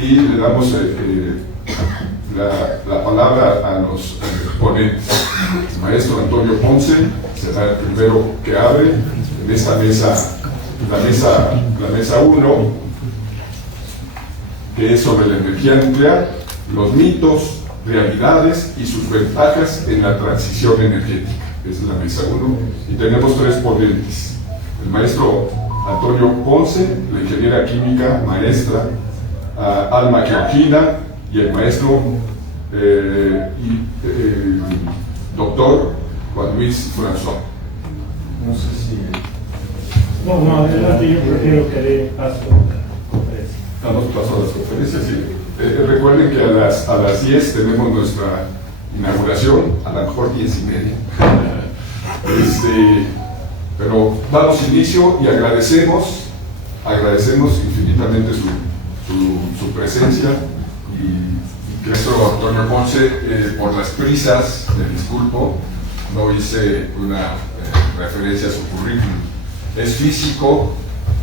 y le damos la palabra a los ponentes. El maestro Antonio Ponce será el primero que abre en esta mesa, la mesa 1, que es sobre la energía nuclear, los mitos, realidades y sus ventajas en la transición energética. Esa es la mesa 1, y tenemos 3 ponentes: el maestro Antonio Ponce, la ingeniera química maestra Alma Georgina, y el maestro doctor Juan Luis François. No sé si... No, adelante, yo prefiero que dé paso a la conferencia. Damos paso a las conferencias, sí. Recuerden que a las 10 tenemos nuestra inauguración, a lo mejor 10:30. Pero damos inicio y agradecemos infinitamente su presencia, y maestro Antonio Ponce, por las prisas, me disculpo, no hice una referencia a su currículum. Es físico,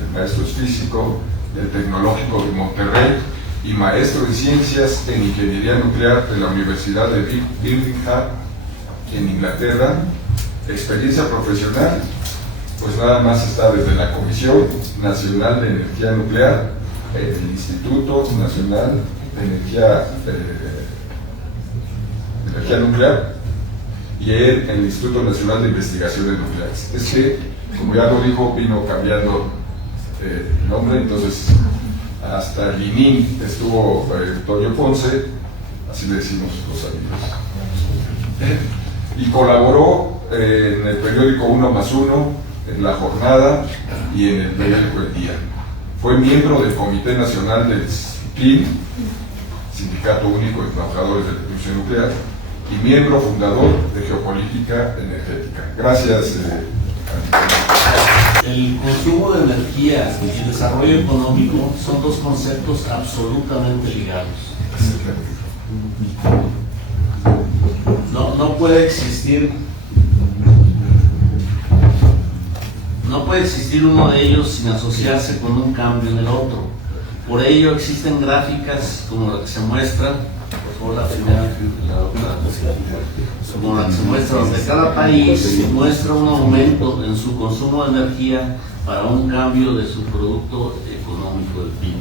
el maestro es físico del Tecnológico de Monterrey y maestro en ciencias en ingeniería nuclear de la Universidad de Birmingham en Inglaterra. Experiencia profesional, pues nada más está desde la Comisión Nacional de Energía Nuclear, el Instituto Nacional de Energía Nuclear y el Instituto Nacional de Investigaciones Nucleares. Es que, como ya lo dijo, vino cambiando el nombre, entonces hasta el ININ estuvo Antonio Ponce, así le decimos los amigos, y colaboró en el periódico 1+1, en La Jornada y en el periódico El Día. Fue miembro del Comité Nacional del SPIN, Sindicato Único de Trabajadores de la Industria Nuclear, y miembro fundador de Geopolítica Energética. Gracias. El consumo de energía y el desarrollo económico son dos conceptos absolutamente ligados. No puede existir uno de ellos sin asociarse con un cambio en el otro. Por ello existen gráficas como la que se muestra, por favor la primera, como la que se muestra, donde cada país muestra un aumento en su consumo de energía para un cambio de su producto económico del PIB.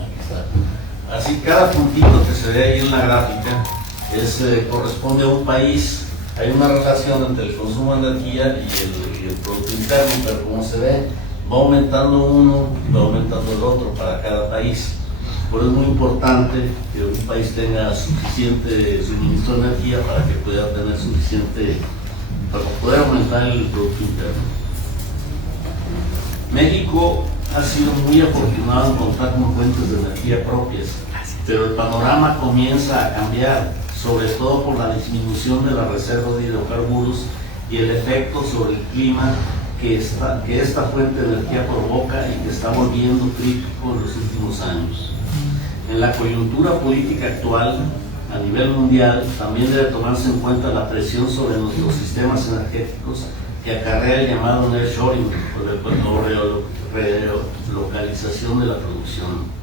Aquí está. Así, cada puntito que se ve ahí en la gráfica corresponde a un país. Hay una relación entre el consumo de energía y el Producto Interno, pero como se ve, va aumentando uno y va aumentando el otro para cada país. Por eso es muy importante que un país tenga suficiente suministro de energía para que pueda tener para poder aumentar el Producto Interno. México ha sido muy afortunado en contar con fuentes de energía propias, pero el panorama comienza a cambiar, sobre todo por la disminución de la reserva de hidrocarburos y el efecto sobre el clima que esta fuente de energía provoca y que está volviendo crítico en los últimos años. En la coyuntura política actual, a nivel mundial, también debe tomarse en cuenta la presión sobre nuestros sistemas energéticos que acarrea el llamado nearshoring, o relocalización de la producción.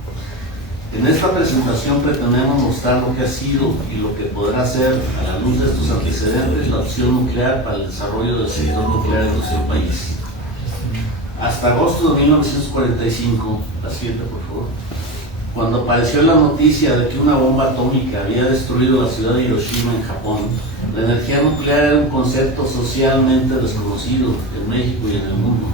En esta presentación pretendemos mostrar lo que ha sido y lo que podrá ser, a la luz de estos antecedentes, la opción nuclear para el desarrollo del sector nuclear en nuestro país. Hasta agosto de 1945, la siguiente por favor, cuando apareció la noticia de que una bomba atómica había destruido la ciudad de Hiroshima en Japón, la energía nuclear era un concepto socialmente desconocido en México y en el mundo.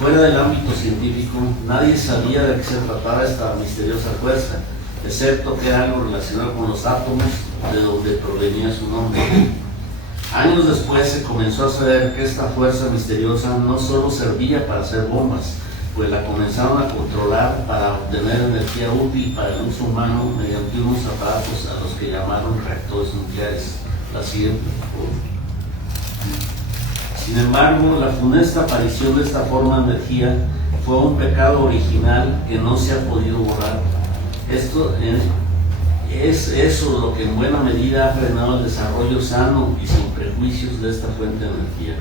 Fuera del ámbito científico, nadie sabía de qué se trataba esta misteriosa fuerza, excepto que era algo relacionado con los átomos, de donde provenía su nombre. Años después se comenzó a saber que esta fuerza misteriosa no solo servía para hacer bombas, pues la comenzaron a controlar para obtener energía útil para el uso humano mediante unos aparatos a los que llamaron reactores nucleares. La siguiente, por favor. Sin embargo, la funesta aparición de esta forma de energía fue un pecado original que no se ha podido borrar. Esto es eso lo que en buena medida ha frenado el desarrollo sano y sin prejuicios de esta fuente de energía.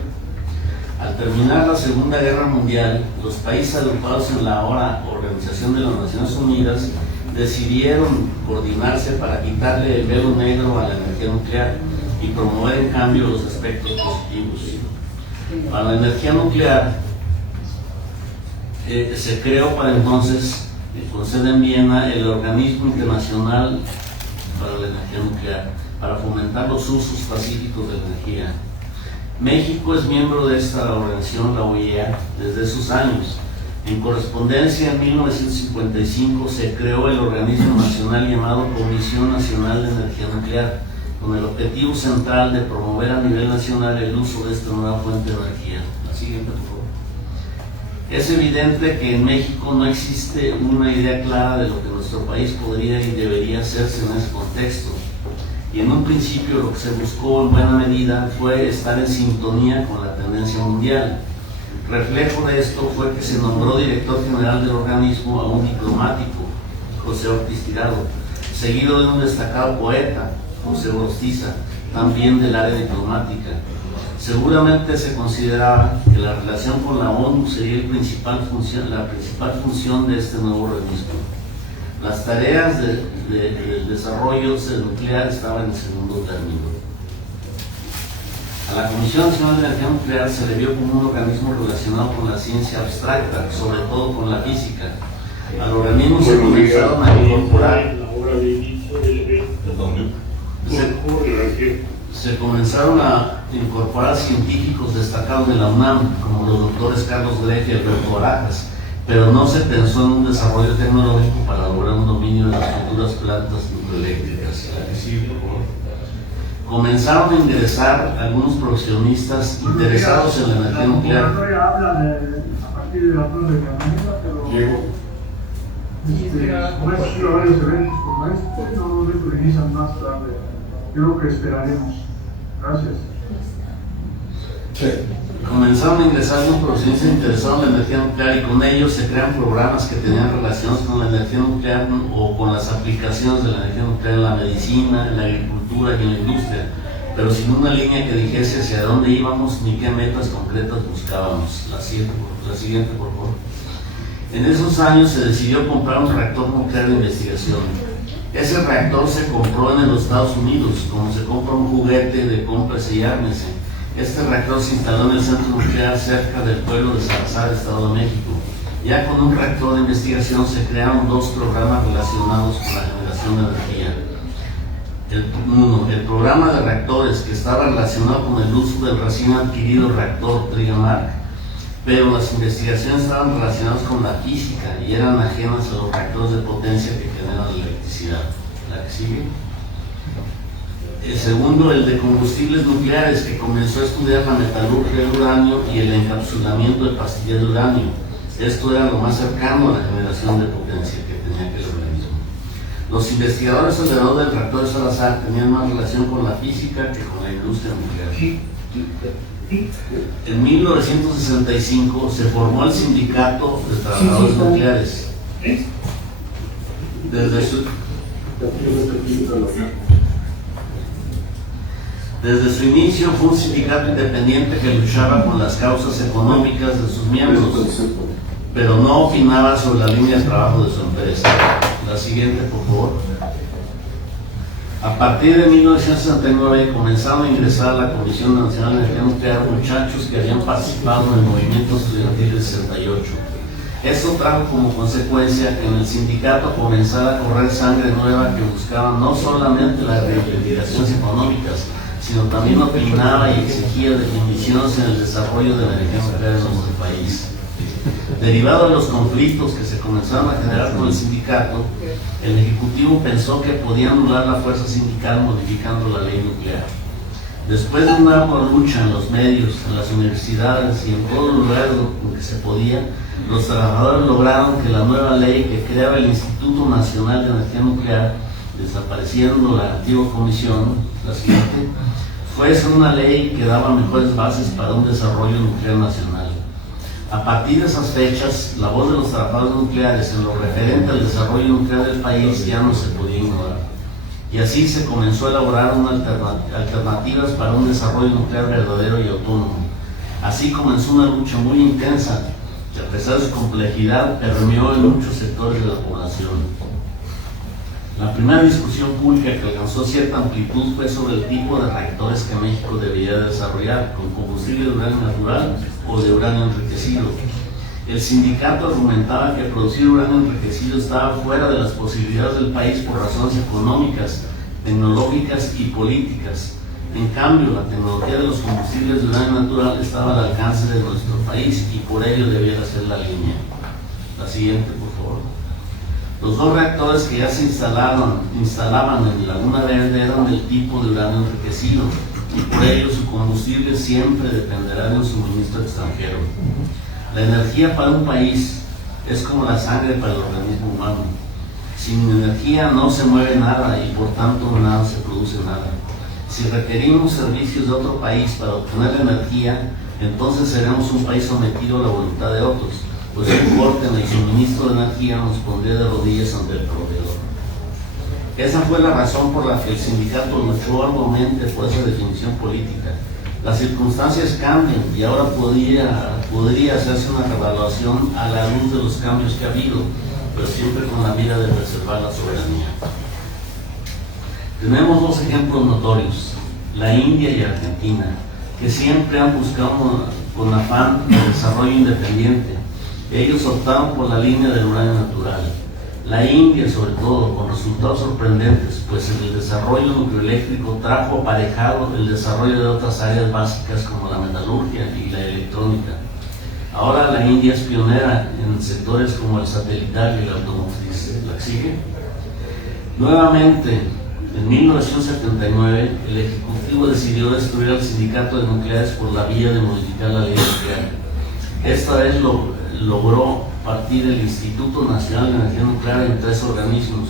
Al terminar la Segunda Guerra Mundial, los países agrupados en la ahora Organización de las Naciones Unidas decidieron coordinarse para quitarle el velo negro a la energía nuclear y promover en cambio los aspectos positivos. Para la energía nuclear se creó para entonces, con sede en Viena, el Organismo Internacional para la Energía Nuclear, para fomentar los usos pacíficos de la energía. México es miembro de esta organización, la OIEA, desde esos años. En correspondencia, en 1955 se creó el organismo nacional llamado Comisión Nacional de Energía Nuclear, con el objetivo central de promover a nivel nacional el uso de esta nueva fuente de energía. La siguiente, por favor. Es evidente que en México no existe una idea clara de lo que nuestro país podría y debería hacerse en ese contexto. Y en un principio lo que se buscó en buena medida fue estar en sintonía con la tendencia mundial. Reflejo de esto fue que se nombró director general del organismo a un diplomático, José Ortiz Tirado, seguido de un destacado poeta, José Gorostiza, también del área diplomática. Seguramente se consideraba que la relación con la ONU sería la principal función de este nuevo organismo. Las tareas del desarrollo nuclear estaban en segundo término. A la Comisión Nacional de Energía Nuclear se le vio como un organismo relacionado con la ciencia abstracta, sobre todo con la física. Al organismo se comenzaron a incorporar se comenzaron a incorporar científicos destacados de la UNAM, como los doctores Carlos Grecia y Alberto Barajas, pero no se pensó en un desarrollo tecnológico para lograr un dominio de las futuras plantas nucleoeléctricas. Comenzaron a ingresar algunos profesionistas interesados en la energía nuclear. A partir de las 12 de la mañana, pero como hemos hecho varios eventos como este, no inician más tarde. Yo creo que esperaremos. Gracias. Comenzaron a ingresar algunos profesionales interesados en la energía nuclear y con ellos se crean programas que tenían relaciones con la energía nuclear o con las aplicaciones de la energía nuclear en la medicina, en la agricultura y en la industria, pero sin una línea que dijese hacia dónde íbamos ni qué metas concretas buscábamos. La siguiente, por favor. En esos años se decidió comprar un reactor nuclear de investigación. Ese reactor se compró en los Estados Unidos, como se compra un juguete de cómprese y ármese. Este reactor se instaló en el centro nuclear cerca del pueblo de Salazar, Estado de México. Ya con un reactor de investigación se crearon dos programas relacionados con la generación de energía. El programa de reactores, que estaba relacionado con el uso del recién adquirido reactor Trigamark, pero las investigaciones estaban relacionadas con la física y eran ajenas a los reactores de potencia que generan electricidad. La que sigue. El segundo, el de combustibles nucleares, que comenzó a estudiar la metalurgia del uranio y el encapsulamiento de pastillas de uranio. Esto era lo más cercano a la generación de potencia que tenía aquel organismo. Los investigadores alrededor del reactor de Salazar tenían más relación con la física que con la industria nuclear. En 1965 se formó el Sindicato de Trabajadores Nucleares. Desde su inicio fue un sindicato independiente que luchaba con las causas económicas de sus miembros, pero no opinaba sobre la línea de trabajo de su empresa. La siguiente, por favor. A partir de 1969 comenzaron a ingresar a la Comisión Nacional de Energía Nuclear muchachos que habían participado en el movimiento estudiantil del 68. Esto trajo como consecuencia que en el sindicato comenzara a correr sangre nueva que buscaba no solamente las reivindicaciones económicas, sino también opinaba y exigía definiciones en el desarrollo de la energía nuclear en nuestro país. Derivado de los conflictos que se comenzaron a generar con el sindicato, el Ejecutivo pensó que podía anular la fuerza sindical modificando la ley nuclear. Después de una ardua lucha en los medios, en las universidades y en todos los lugares en que se podía, los trabajadores lograron que la nueva ley que creaba el Instituto Nacional de Energía Nuclear, desapareciendo la antigua comisión, la siguiente, fuese una ley que daba mejores bases para un desarrollo nuclear nacional. A partir de esas fechas, la voz de los trabajadores nucleares en lo referente al desarrollo nuclear del país ya no se podía ignorar. Y así se comenzó a elaborar alternativas para un desarrollo nuclear verdadero y autónomo. Así comenzó una lucha muy intensa que, a pesar de su complejidad, permeó en muchos sectores de la población. La primera discusión pública que alcanzó cierta amplitud fue sobre el tipo de reactores que México debía desarrollar, con combustible de uranio natural o de uranio enriquecido. El sindicato argumentaba que producir uranio enriquecido estaba fuera de las posibilidades del país por razones económicas, tecnológicas y políticas. En cambio, la tecnología de los combustibles de uranio natural estaba al alcance de nuestro país y por ello debiera ser la línea. La siguiente, por favor. Los dos reactores que ya se instalaban en Laguna Verde eran del tipo de uranio enriquecido y por ello su combustible siempre dependerá de un suministro extranjero. La energía para un país es como la sangre para el organismo humano. Sin energía no se mueve nada y por tanto nada se produce nada. Si requerimos servicios de otro país para obtener energía, entonces seremos un país sometido a la voluntad de otros, pues un corte en el suministro de energía nos pondría de rodillas ante el proveedor. Esa fue la razón por la que el sindicato luchó arduamente por esa definición política. Las circunstancias cambian y ahora podría hacerse una revaluación a la luz de los cambios que ha habido, pero siempre con la mira de preservar la soberanía. Tenemos dos ejemplos notorios, la India y Argentina, que siempre han buscado con afán el desarrollo independiente. Ellos optaron por la línea del uranio natural. La India, sobre todo, con resultados sorprendentes, pues el desarrollo nucleoeléctrico trajo aparejado el desarrollo de otras áreas básicas como la metalurgia y la electrónica. Ahora la India es pionera en sectores como el satelital y el automotriz. ¿La sigue? Nuevamente, en 1979, el Ejecutivo decidió destruir al sindicato de nucleares por la vía de modificar la ley nuclear. Esta vez logró partir el Instituto Nacional de Energía Nuclear en tres organismos: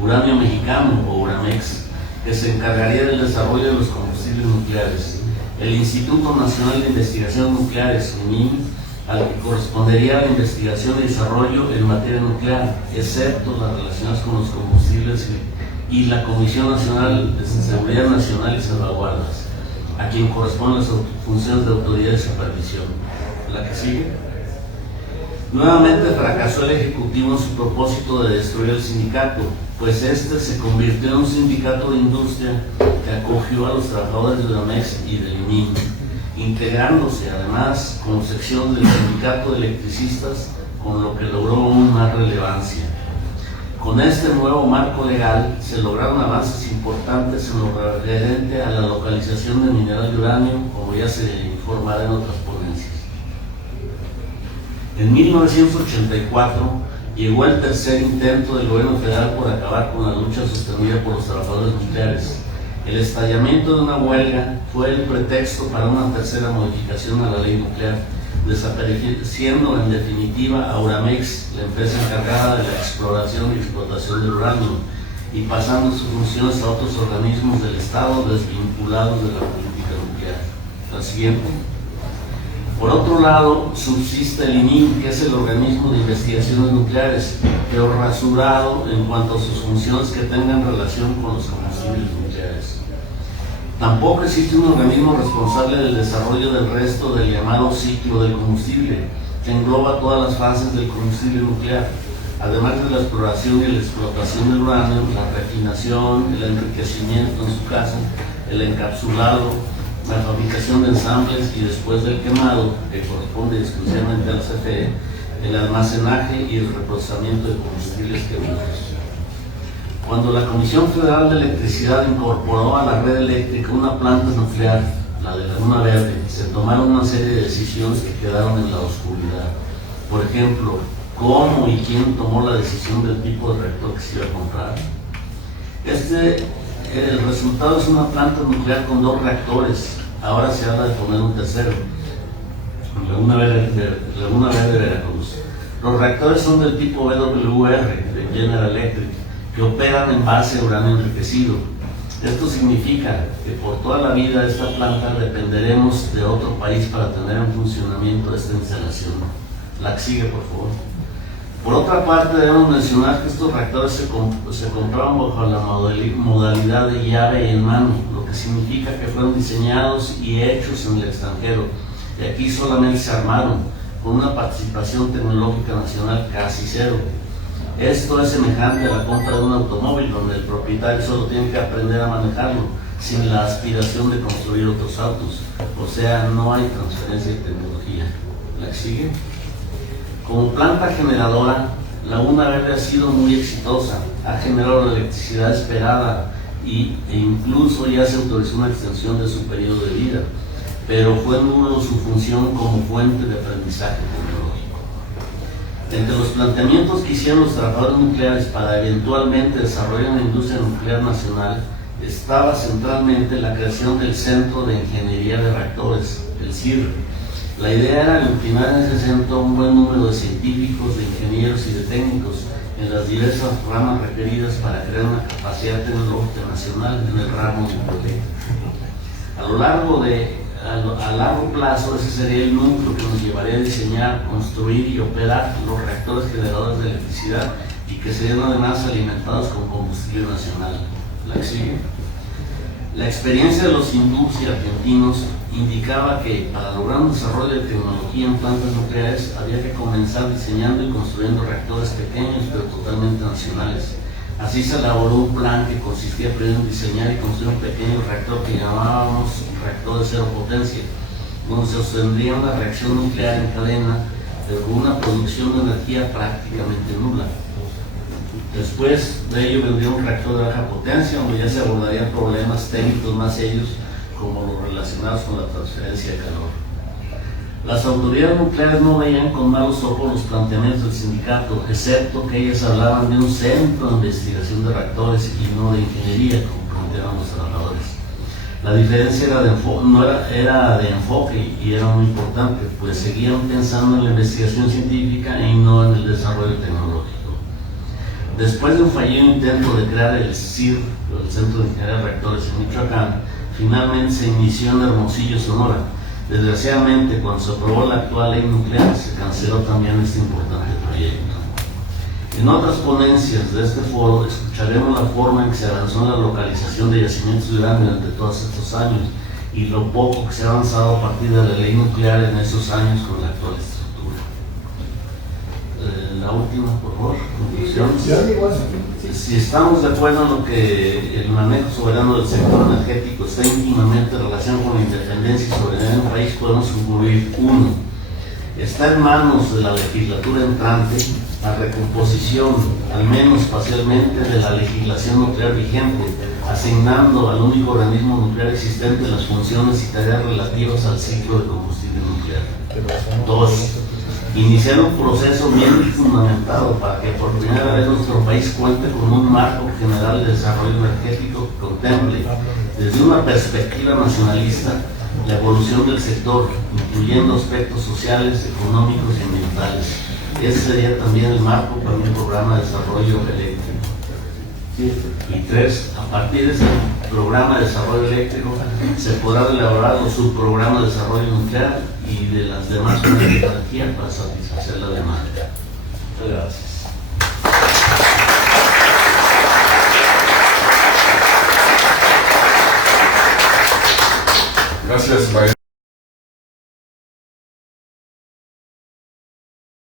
Uranio Mexicano o Uramex, que se encargaría del desarrollo de los combustibles nucleares; el Instituto Nacional de Investigaciones Nucleares, UNIN, al que correspondería la investigación y desarrollo en materia nuclear, excepto las relacionadas con los combustibles, y la Comisión Nacional de Seguridad Nacional y Salvaguardas, a quien corresponden las funciones de autoridad y supervisión. ¿La que sigue? Nuevamente fracasó el Ejecutivo en su propósito de destruir el sindicato, pues este se convirtió en un sindicato de industria que acogió a los trabajadores de Uramex y del IMIN, integrándose además como sección del sindicato de electricistas, con lo que logró aún más relevancia. Con este nuevo marco legal se lograron avances importantes en lo referente a la localización del mineral de uranio, como ya se informará en otras ponencias. En 1984 llegó el tercer intento del gobierno federal por acabar con la lucha sostenida por los trabajadores nucleares. El estallamiento de una huelga fue el pretexto para una tercera modificación a la ley nuclear, desapareciendo en definitiva a Uramex, la empresa encargada de la exploración y explotación del uranio, y pasando sus funciones a otros organismos del Estado desvinculados de la política nuclear. La siguiente. Por otro lado, subsiste el ININ, que es el organismo de investigaciones nucleares, pero rasurado en cuanto a sus funciones que tengan relación con los combustibles nucleares. Tampoco existe un organismo responsable del desarrollo del resto del llamado ciclo del combustible, que engloba todas las fases del combustible nuclear, además de la exploración y la explotación del uranio, la refinación, el enriquecimiento en su caso, el encapsulado, la fabricación de ensambles y después del quemado, que corresponde exclusivamente a la CFE, el almacenaje y el reprocesamiento de combustibles quemados. Cuando la Comisión Federal de Electricidad incorporó a la red eléctrica una planta nuclear, la de Laguna Verde, se tomaron una serie de decisiones que quedaron en la oscuridad. Por ejemplo, ¿cómo y quién tomó la decisión del tipo de reactor que se iba a comprar? El resultado es una planta nuclear con 2 reactores. Ahora se habla de poner un tercero, Laguna Verde, Veracruz. Los reactores son del tipo BWR, de General Electric, que operan en base a uranio enriquecido. Esto significa que por toda la vida de esta planta dependeremos de otro país para tener en funcionamiento esta instalación. La que sigue, por favor. Por otra parte, debemos mencionar que estos reactores se compraban bajo la modalidad de llave en mano, lo que significa que fueron diseñados y hechos en el extranjero, y aquí solamente se armaron, con una participación tecnológica nacional casi cero. Esto es semejante a la compra de un automóvil, donde el propietario solo tiene que aprender a manejarlo, sin la aspiración de construir otros autos. O sea, no hay transferencia de tecnología. ¿La que sigue? Como planta generadora, Laguna Verde ha sido muy exitosa, ha generado la electricidad esperada e incluso ya se autorizó una extensión de su periodo de vida, pero fue nulo su función como fuente de aprendizaje tecnológico. Entre los planteamientos que hicieron los trabajadores nucleares para eventualmente desarrollar una industria nuclear nacional estaba centralmente la creación del Centro de Ingeniería de Reactores, el CIR. La idea era aglutinar en ese centro un buen número de científicos, de ingenieros y de técnicos en las diversas ramas requeridas para crear una capacidad tecnológica nacional en el ramo nuclear. A largo plazo, ese sería el núcleo que nos llevaría a diseñar, construir y operar los reactores generadores de electricidad y que serían además alimentados con combustible nacional. ¿La que sigue? La experiencia de los hindúes y argentinos indicaba que para lograr un desarrollo de tecnología en plantas nucleares había que comenzar diseñando y construyendo reactores pequeños pero totalmente nacionales. Así se elaboró un plan que consistía primero en diseñar y construir un pequeño reactor que llamábamos reactor de cero potencia, donde se sostendría una reacción nuclear en cadena, pero con una producción de energía prácticamente nula. Después de ello vendría un reactor de baja potencia, donde ya se abordarían problemas técnicos más serios, como los relacionados con la transferencia de calor. Las autoridades nucleares no veían con malos ojos los planteamientos del sindicato, excepto que ellas hablaban de un centro de investigación de reactores y no de ingeniería, como planteaban los trabajadores. La diferencia era de enfoque y era muy importante, pues seguían pensando en la investigación científica y no en el desarrollo tecnológico. Después de un fallido intento de crear el CIR, el Centro de Ingeniería de Reactores en Michoacán, finalmente se inició en Hermosillo, Sonora. Desgraciadamente, cuando se aprobó la actual ley nuclear, se canceló también este importante proyecto. En otras ponencias de este foro escucharemos la forma en que se avanzó en la localización de yacimientos de uranio durante todos estos años y lo poco que se ha avanzado a partir de la ley nuclear en esos años con la actual estructura. La última, por favor, conclusión. Si estamos de acuerdo en lo que el manejo soberano del sector energético está íntimamente relacionado con la independencia y soberanía del país, podemos concluir: 1. Está en manos de la legislatura entrante la recomposición, al menos parcialmente, de la legislación nuclear vigente, asignando al único organismo nuclear existente las funciones y tareas relativas al ciclo de combustible nuclear. 2. Iniciar un proceso bien fundamentado para que por primera vez nuestro país cuente con un marco general de desarrollo energético que contemple, desde una perspectiva nacionalista, la evolución del sector, incluyendo aspectos sociales, económicos y ambientales. Ese sería también el marco para un programa de desarrollo eléctrico. Y 3, a partir de ese programa de desarrollo eléctrico se podrá elaborar los subprogramas de desarrollo nuclear y de las demás fuentes de energía para satisfacer la demanda. Muchas gracias. Gracias, maestro.